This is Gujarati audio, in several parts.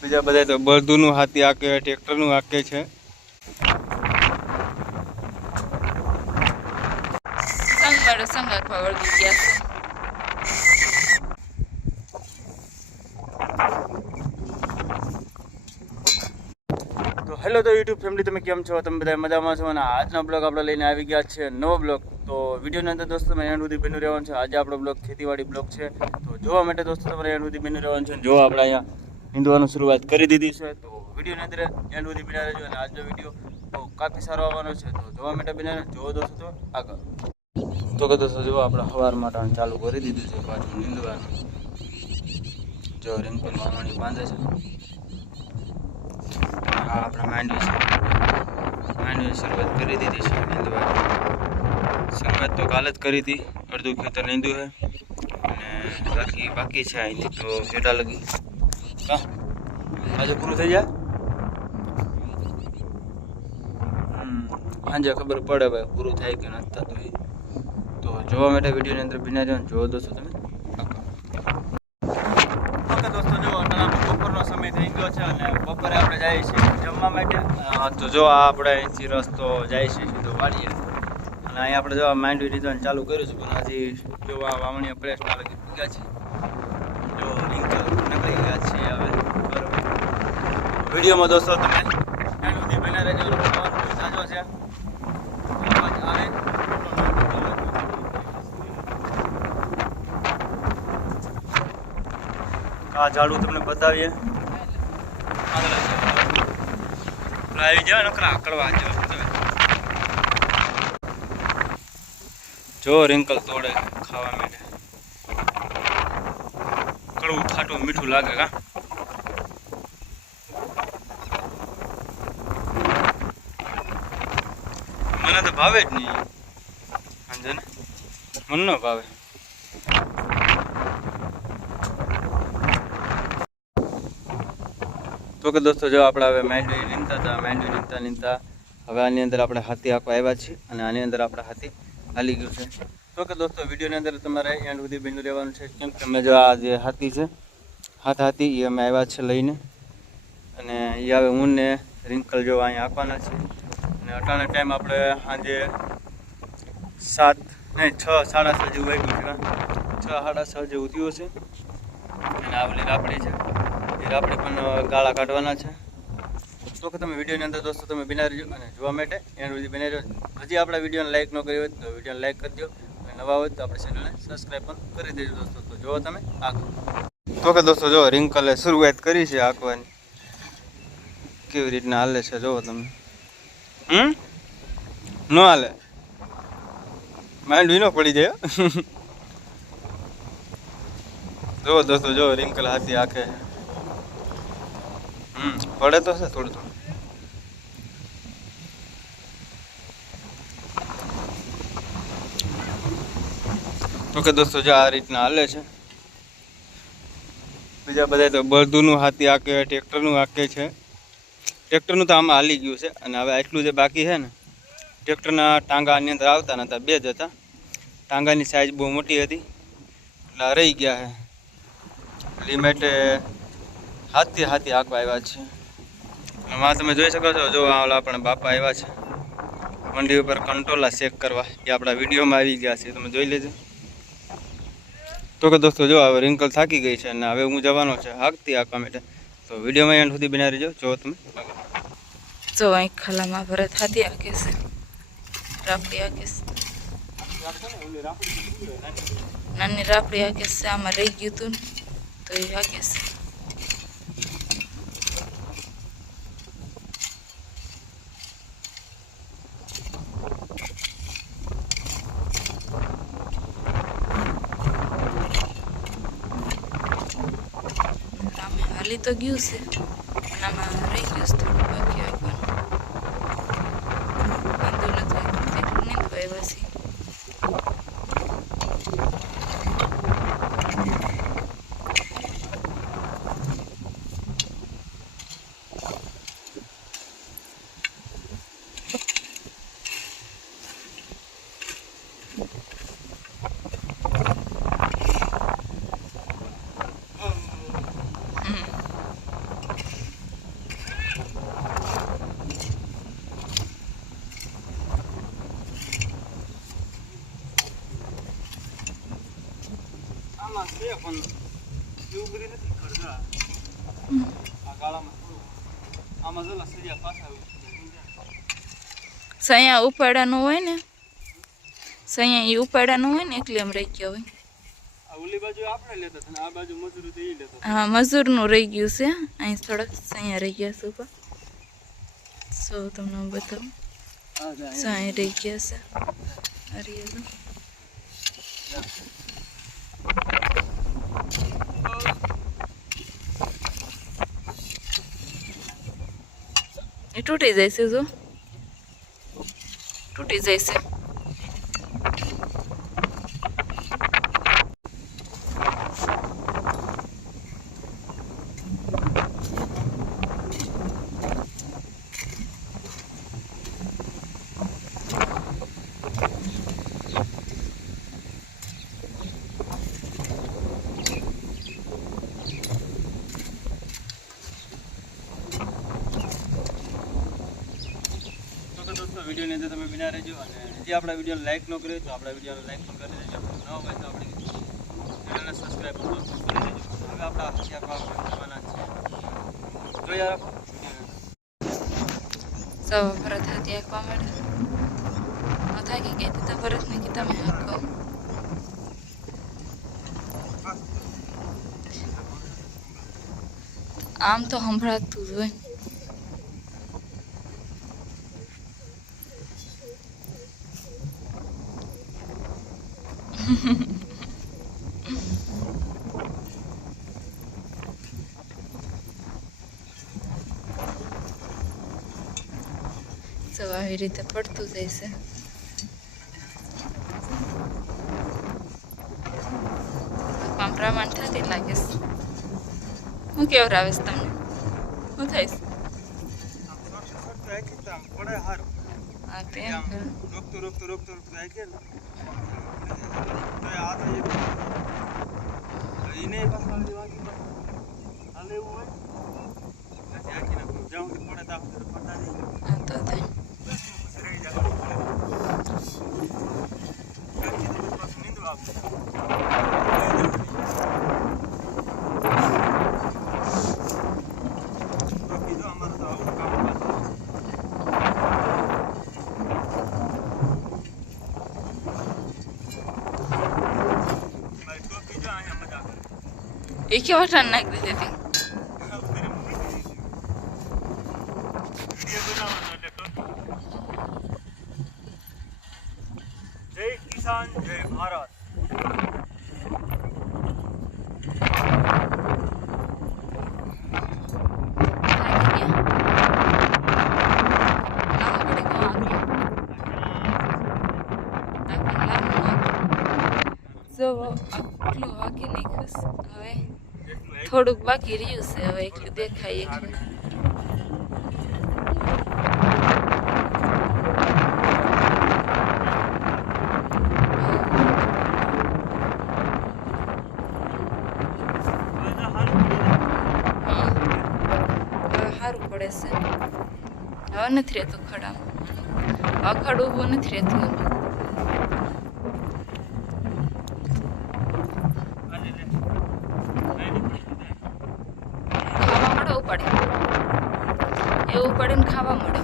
બીજા બધા તો બળદુનું હાથી આકે ટ્રેક્ટરનું આકે છે. સંગાથવા વળગી ગયા છે. તો હેલો તો યુટ્યુબ ફેમિલી, તમે કેમ છો? તમે બધા મજામાં છો? અને આજનો બ્લોગ આપણે લઈને આવી ગયા છે નવો બ્લોગ. તો વિડીયોની અંદર દોસ્તો તમે એન્ડ સુધી બન્યું રહેવાનું છે. આજે આપણો બ્લોગ ખેતીવાડી બ્લોગ છે. તો જોવા માટે દોસ્તો તમારે એન્ડ સુધી બન્યું રહેવાનું છે. જો આપણે અહીંયા નીંદવાનું શરૂઆત કરી દીધી છે. તો વિડીયોની અંદર એન્ડ સુધી બન્યા રહેજો. અને આજનો વિડીયો તો કાફી સારો આવવાનો છે. તો જોવા માટે બન્યા જોવો દોસ્તો તો આગળ. તો કે દોસ્તો જો આપણે સવાર માટે ચાલુ કરી દીધું છે પાછું નીંદવાનું. જો રિંકલ મામણી બાંધે છે. હા, આપણે માંડવી શરૂઆત કરી દીધી છે નીંદવાની. શરૂઆત તો કાલે જ કરી હતી. અડધું ખેતર નીંદ્યું છે અને બાકી છે અહીંથી તો હેઠા લગી. હા, આજે પૂરું થઈ જાય. સાંજે ખબર પડે ભાઈ પૂરું થાય કે નથી થતું. તો જોવા માટે વિડીયોની અંદર બિના રહ્યો જોવો દોસ્તો તમે. ઓકે દોસ્તો, જો બપોરનો સમય થઈ ગયો છે અને બપોરે આપણે જઈએ છીએ જમવા માટે. તો જો આ આપણે અહીંથી રસ્તો જાય છે સીધો વાળીએ. અને અહીંયા આપણે જો માંડવી રીતવાનું ચાલુ કર્યું છે, પણ હજી જો આ વાવણીઓ પ્રેસ લગી ગયા છે. જો રિંકલ નીકળી ગયા છે હવે. બરોબર, વિડીયોમાં દોસ્તો તમે એન્ડ સુધી બન્યા રહેજો. સાજો છે આવે આ ઝાડું તમને બતાવીએ. આવી જાય નકરા આકડવા જો રિંકલ તોડે ખાવા માટે. કડવું ખાટું મીઠું લાગે કા. મને તો ભાવે જ નહીં. સમજે ને, મને ન ભાવે. તો કે દોસ્તો જો આપણે હવે માંડવી નીંદતા હતા. માંડવી નીંદતા હવે આની અંદર આપણે હાથી આંકવા આવ્યા છીએ અને આની અંદર આપણે હાથી હાલી ગયું છે. તો કે દોસ્તો વિડીયોની અંદર તમારે એન્ડ સુધી બન્યું રહેવાનું છે. કેમ કે અમે જો આ જે હાથી છે હાથી એ અમે આવ્યા છે લઈને. અને એ હવે હું ને રિંકલ જો અહીંયા આંકવાના છે. અને અટાણા ટાઈમ આપણે સાંજે 6 સાડા 6 જેવું વાગ્યું છે. 6 સાડા 6 જેવું થયું છે. અને આવલી રાપડી છે, એ રાપડી પણ ગાળા કાઢવાના છે. તો કે તમે વિડીયોની અંદર દોસ્તો તમે બિના રહેજો અને જોવા માટે એન્ડ સુધી બિના રહેજો. હજી આપણા વિડીયોને લાઈક ન કરી હોય તો વિડીયોને લાઈક કરી દો. અને નવા હોય તો આપણે ચેનલને સબસ્ક્રાઈબ પણ કરી દેજો દોસ્તો. તો જોવો તમે આગળ. તો કે દોસ્તો જો રિંકલે શરૂઆત કરી છે આંકવાની. કેવી રીતના હાલે છે જોવો તમે. ન હાલે, માંડવી ન પડી જાય. જો દોસ્તો જો રિંકલ હાથી આંકે. પડે તો છે થોડું થોડું. તો કે દોસ્તો જો આ રીતના હાલે છે. બીજા બધા તો બળદુનું હાથી આંકે ટ્રેક્ટરનું આંકે છે. ટ્રેક્ટરનું તો આમાં હાલી ગયું છે. અને હવે આટલું જે બાકી છે ને, ટ્રેક્ટરના ટાંગા આની અંદર આવતા નહોતા, 2 જ હતા. ટાંગાની સાઈઝ બહુ મોટી હતી એટલે રહી ગયા છે. એ માટે હાથી આંકવા આવ્યા છે. આમાં તમે જોઈ શકો છો જો આપણા બાપા આવ્યા છે મંડી ઉપર કંટ્રોલા ચેક કરવા. એ આપણા વિડીયોમાં આવી ગયા છે, તમે જોઈ લેજો. તો કે દોસ્તો જો હવે રિંકલ થાકી ગઈ છે અને હવે હું જવાનો છે હાથી આંકવા માટે. તો વિડીયોમાં એન્ડ સુધી બના રહેજો જો તમે. જો અહીં ખાલામાં ભરત હાથી આકે છે, રાપડી આકે છે, નાની રાપડી આકે છે. આમાં રહી ગયું હતું તો એ આકે છે. હાલી તો ગયું છે પણ આમાં રહી ગયું છે થોડું બાકી આપવાનું. વાંધો નથી, તેટલું નીંદવા આવ્યા છે. આમાં છે પણ ઉભરી નથી ખડતા આ ગાળામાં આમાં જો લસરિયા પાછા સૈયા ઉપાડાનું હોય ને સૈયા એ ઉપાડાનું હોય ને એટલે એમ રહી ગયા હોય આ ઓલી બાજુ આપણે લેતા હતા ને આ બાજુ મજૂર તો એ લેતા હા મજૂરનું રહી ગયું છે અહીં થોડાક સૈયા રહી ગયા છે ઉપર સો તમને હું બતાવું સૈયા રહી ગયા છે અરે એ તૂટી જાય છે જો તૂટી જાય છે વિડીયોની અંદર તમે બિના રહેજો અને જે આપણા વિડીયોને લાઈક ન કર્યો તો આપણા વિડીયોને લાઈક પણ કરી દેજો ન હોય તો આપણી ચેનલને સબસ્ક્રાઈબ કરી દેજો હવે આપણા કરવાના છે જો યાર સૌ ભરત હાથી આંકવા માંડ્યા થાકી ગઈ તો ભરતને કે તમે આંકો આમ તો સંભળાતું જ હોય તો આવી રીતે પડતું જાય છે આમ પ્રમાણ થતી લાગે છે હું કેવું આવે છે તમને શું થાય છે હા તે રોકતું એને પાછળ હાલે એવું હોય નથી આખી નાખું જ્યાં સુધી પડે ત્યાં સુધી પડતા નહીં હા તો થાય નીંદવા કીધું અમારું તો આવું કામ ભાઈ ટોપી જો અહીંયા મજા કરે એ કેવા ટાણ નાખી દીધી જય કિસાન જય ભારત આટલું વાગી નાખ્યું હવે થોડુંક બાકી રહ્યું છે હવે એટલું દેખાય એટલું સારું પડે છે હવે નથી રહેતું ખડામાં અખડ ઊભું નથી રહેતું એવું પડે ને ખાવા મળે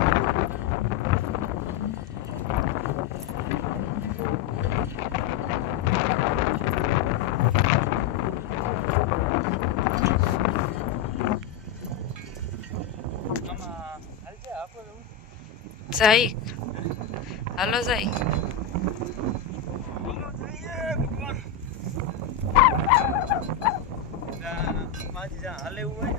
જાય હાલો જાય હાલે એવું હોય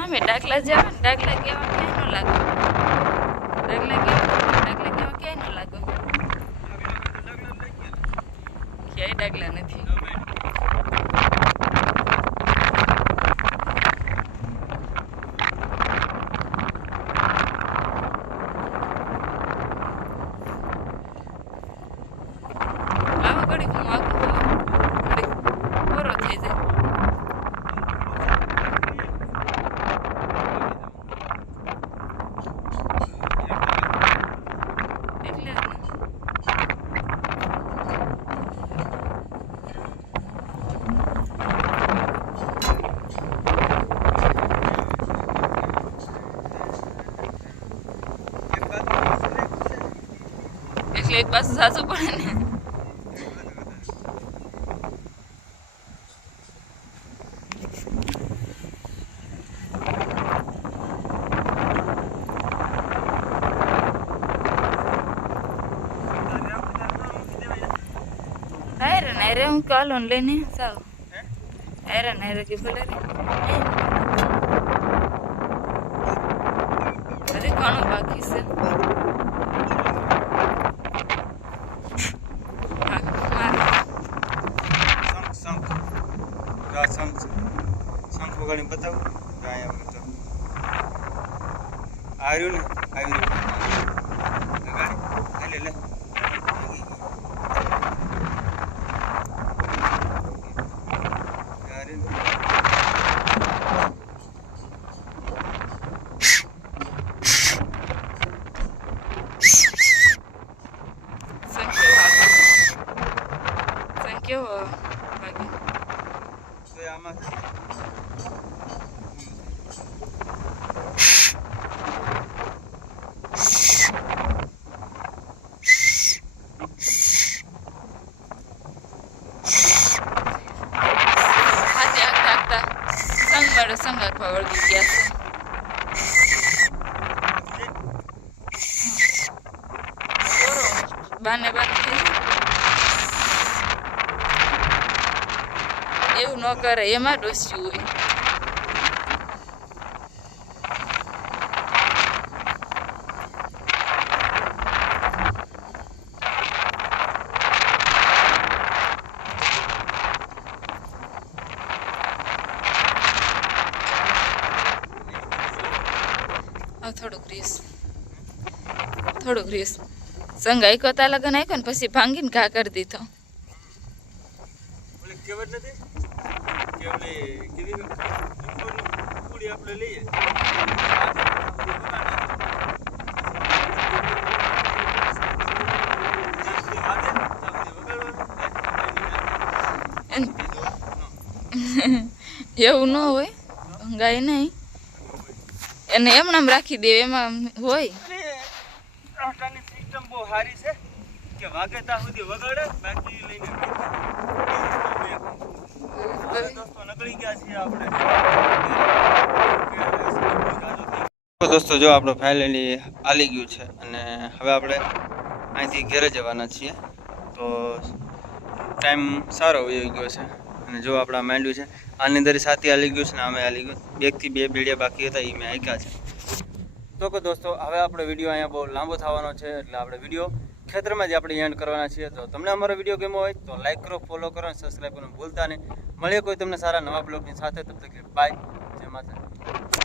આમે ડાકલા જેવા ને ડાકલા કેવા ક્યાંય ન લાગે ડાકલા કેવા ક્યાંય ન લાગે ક્યાંય ડાકલા નથી એક પાછું સાચું પડે ને. નાયરે હું કાલો લઈને સાવ નાયરે કે ભલે રે હજી ઘણું બાકી છે. શંખ વગાડીને બતાવું આવ્યું ને આવ્યું લે કેવો બાકી તો આમાં સંગાત વળગી ગયા છે. બાને બાદ એવું ન કરે એમાં ડોસ્યું હોય. થોડુંક રીસ સંગાઈ કોતા લગન આપ્યો ને પછી ભાંગીને ઘા કરી દીધો. કહેવત નથી કે કેવી પૂરી આપણે લઈએ એવું ન હોય ભંગાઈ નહીં એને એમનામ રાખી દે એમાં હોય. સિસ્ટમ બહુ સારી છે કે વાગે ત્યાં સુધી વગાડે બાકી લઈને દોસ્તો નકળી ગયા છીએ આપણે. દોસ્તો જો આપણો ફાઇનલી આલી ગયું છે અને હવે આપણે અહીંથી ઘરે જવાના છીએ. તો ટાઈમ સારો વહી ગયો છે અને જો આપણા માંડ્યું છે આની અંદર સાથી આલી ગયું છે ને અમે આલી ગયું. 1 થી 2 ભેડિયા બાકી હતા એ મેં આંક્યા છે. તો કે દોસ્તો હવે આપણો વિડીયો અહીંયા બહુ લાંબો થવાનો છે એટલે આપણે વિડીયો ખેતરમાં જ આપણે એન્ડ કરવાના છીએ. તો તમને અમારો વિડીયો ગમ્યો હોય તો લાઈક કરો, ફોલો કરો અને સબસ્ક્રાઈબ કરવાનું ભૂલતા નહીં. મળીએ કોઈ તમને સારા નવા બ્લોગની સાથે. તબ તક બાય, જય માતા.